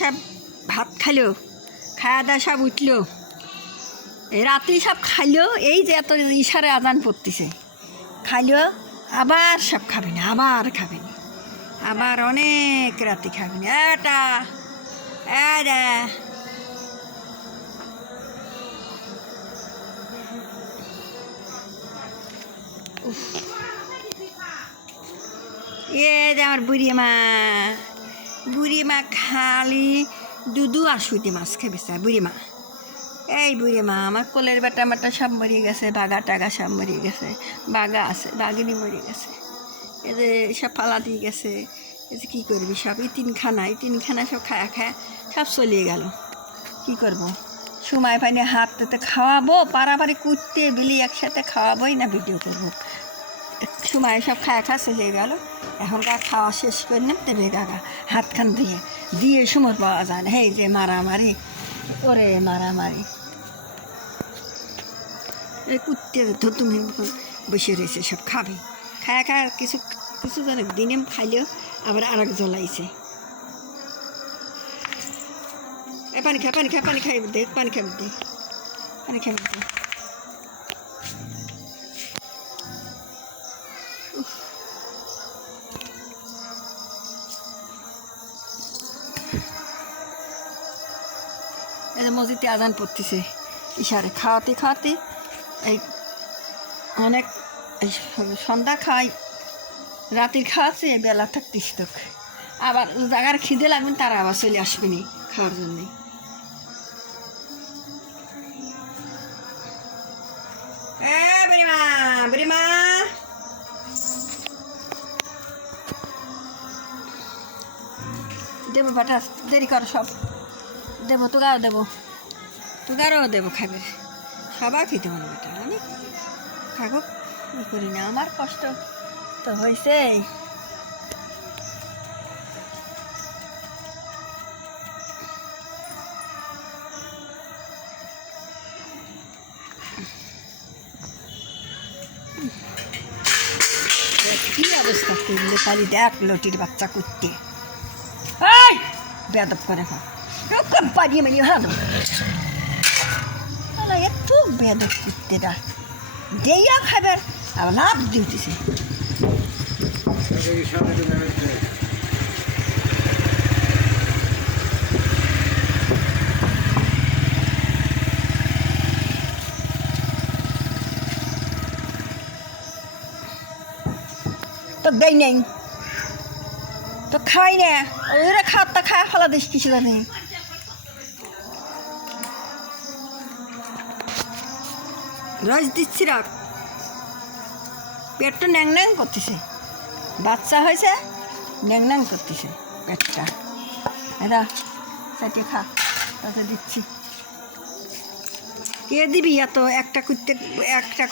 সব ভাত খাইলো, খাওয়া দাওয়া সব উঠলো, রাত্রি সব খাইলো। এই যে এত ইশারে আজান পড়তেছে, খাইলো আবার সব খাবে না, আবার খাবে না, আবার অনেক রাতে খাবে না। এটা যে আমার বুড়ি মা খালি দুধু আর সুদি মাছ খেয়ে চায়। বুড়ি মা, এই বুড়ি মা, আমার কোলের বেটা মাটা সব মরিয়ে গেছে, বাঘা টাগা সব মরিয়ে গেছে, বাঘা আছে, বাঘিনী মরে গেছে, এই যে সব পালা দিয়ে গেছে। এই যে কী করবি, সব এই তিনখানা সব খায়া খায়া সব চলিয়ে গেল। কী করব, সময় পাইনি হাতটাতে খাওয়াবো, পাড়াপাড়ি কুটতে বিলি একসাথে খাওয়াবোই না ভিডিও করবো। সময় সব খায়া খা চলে গেল। এখনকার খাওয়া শেষ করে নেবে দেবে গাগা হাতখান দিয়ে সময় পাওয়া যায় না। এই যে মারামারি ওরে মারামারি, এই কুত্তে তুমি বসে রয়েছে, সব খাবে, খায়া খায় কিছু জন দিনে খাইলেও আবার আর এক জ্বলাইছে। পানি খাইবে দে, পানি খাইবে দে। মসজিদে আজান পড়তেছে, ইশারে খাওয়াতে এই অনেক সন্ধ্যা খাই, রাতের খাওয়াচ্ছে, বেলা থাকতিস তো আবার জায়গার খিদে লাগবেন, তারা আবার চলে আসবেনি খাওয়ার জন্যে। বুড়িমা দেবো বেটা, দেরি কর, সব দেবো, তোগারও দেবো খাবে, সবাই খেতে মনে বেটা, আমি খাবো ই করি না, আমার কষ্ট তো হয়েছে। কি অবস্থা করলে খালি দেখ, লটির বাচ্চা করতে বেদব করে পারিয়ে মেরিয়ে ভালো এত বেদব করতে দা দেয়া খাবার আবার লাভ দিতেছে। তো দেয় নেই তো খাওয়াই না, ওরা খাওয়ারটা খায় ফেলা দিস কিছু নেই। রস দিচ্ছি রাখ, পেটটা ন্যাং করতেছে, বাচ্চা হয়েছে ন্যাং করতেছে পেটটা। এরা সাথে খা, তাতে দিচ্ছি। কে দিবি এত, একটা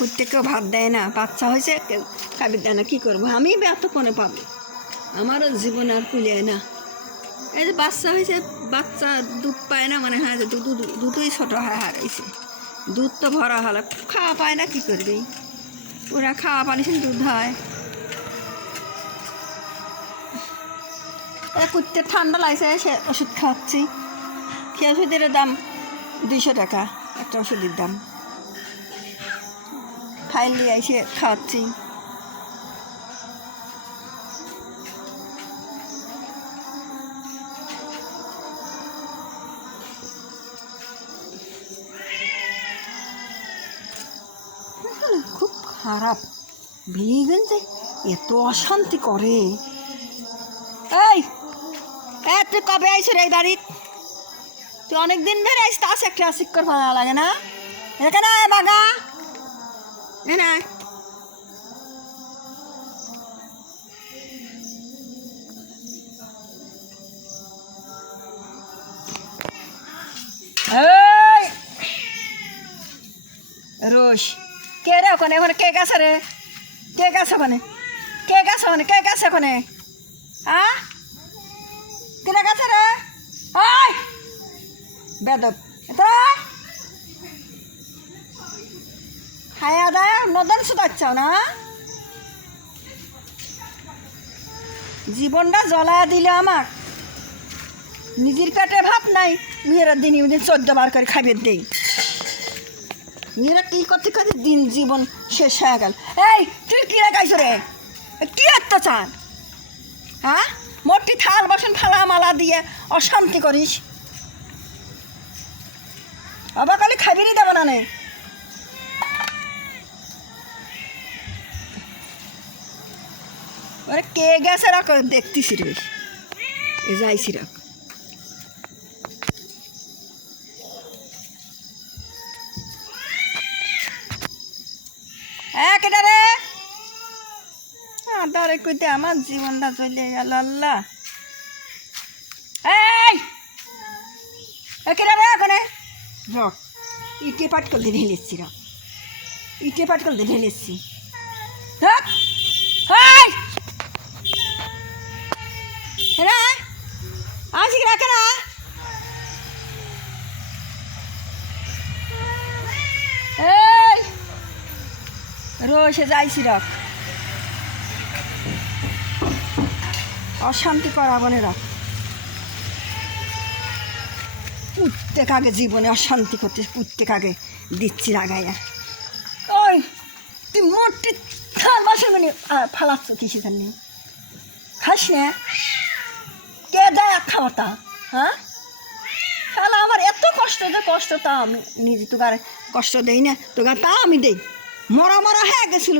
করতে কেউ ভাত দেয় না, বাচ্চা হয়েছে কেউ খাবি দেয় না, কী করবো আমি এত কোনে পাবো, আমারও জীবন আর কুলিয়ায় না। এই যে বাচ্চা হয়েছে, বাচ্চা দুধ পায় না, মানে হ্যাঁ দুধই ছোটো হারাইছে, দুধ তো ভরা হলো, খাওয়া পায় না, কী করবি, ওরা খাওয়া পানিস দুধ হয়। কুত্তে ঠান্ডা লাগছে, সে ওষুধ খাওয়াচ্ছি, সে ওষুধের দাম 200 টাকা একটা ওষুধের দাম, ফাইল দিয়ে এসে খাওয়াচ্ছি। খুব খারাপ ভিগেছে, এত অশান্তি করে। এই তুই কবে আইস রে এই বাড়ি? তুই অনেকদিন ধরে আইস, তাস একটা শিক্ষর ভালো লাগে না, এখানে বাগা এখানে রোশ কে রে ওখানে, ওখানে কে গেছে রে, কে গেছে ওখানে, ওখানে কেনে গেছে রে, বেদব খায়া দেয় নদন শুধাচ্ছাও না, জীবনটা জ্বলায় দিলে আমার। নিজের পেটে ভাত নাই, মেয়েরা দিন 14 বার করে খাইবে দেই। মেয়েরা কী করতে করতে দিন জীবন শেষ হয়ে গেল। এই তুই কী লাগাইছ রে? কী অত্যাচার! হ্যাঁ, মোটি থাল বাসন ফালা মালা দিয়ে অশান্তি করিস। আবার কালি খাবিরই দেবো না নে। ওরে কে গেছে রাখ দেখতেছি রে, এ যাইছি রাখ। কেটা রে? আদারে কইতে আমার জীবনটা চলে গেল আল্লাহ। এই কেটা রে? ওখানে রক ইটে পাট করতে ঢেলেছি, রক ইটে পাট করতে ঢেলেছি। আজ রাখে না এই রোসে যাইছি রক, অশান্তি করাবো না রক। প্রত্যেক আগে জীবনে অশান্তি করতে প্রত্যেক আগে দিচ্ছি রাগাইয়া। ওই তুই মোটি থাল বাসন মানে ফালাচ্ছ কিসে জানি? খাস না? কে দেয় খাওয়াতা? হ্যাঁ, তাহলে আমার এত কষ্ট যে কষ্ট তা আমি নিজে তোকার কষ্ট দেই না, তোকার তা আমি দেই। মরা মরা হয়ে গেছিল,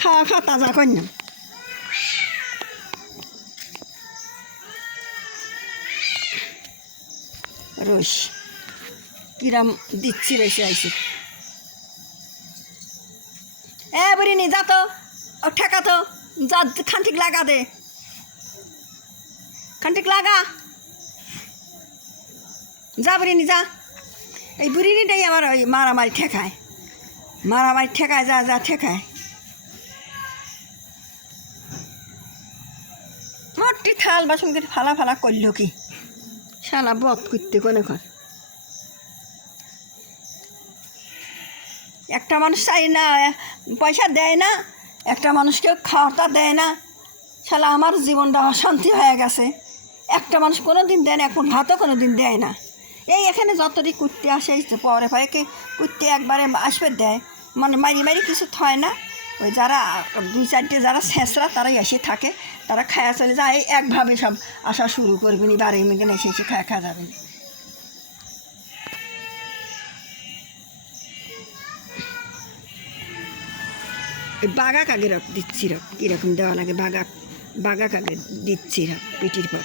খাওয়া খাওয়া তাজা কর না। রোস কিরাম দিচ্ছি রেসে আইসি। বুড়ি নি যা তো, ঠেকা তো, যা খান্তিক লাগা দে, খান্তিক লাগা, যা বুড়ি নি যা। এই বুড়ি নিটাই আমার ওই মারামারি ঠেকায়, মারামারি ঠেকায়, যা যা ঠেকায়। মোটি থাল বাসন করে ফালা ফালা করলো কি শালা বধ করতে কোনে কর। একটা মানুষ চাই না, পয়সা দেয় না, একটা মানুষকে খাওয়াটা দেয় না। শালা আমার জীবনটা অশান্তি হয়ে গেছে। একটা মানুষ কোনো দিন দেয় না, এখন ভাতও কোনো দিন দেয় না। এই এখানে যতটি কুত্তে আসে পরে পরে কি কুত্তে একবারে আসবে দেয়, মানে মারি মারি কিছু থয় না। ওই যারা 2-4টে যারা ছেঁচড়া তারাই এসে থাকে, তারা খায়া চলে যায়। এই একভাবে সব আসা শুরু করবি নি, বাড়ি মেঘে এসে এসে খায়া খাওয়া যাবে না। ওই বাঘা কাকে দিচ্ছি রক, কীরকম দেওয়া লাগে বাঘা, বাঘা কাকে দিচ্ছি রক পিটির পর।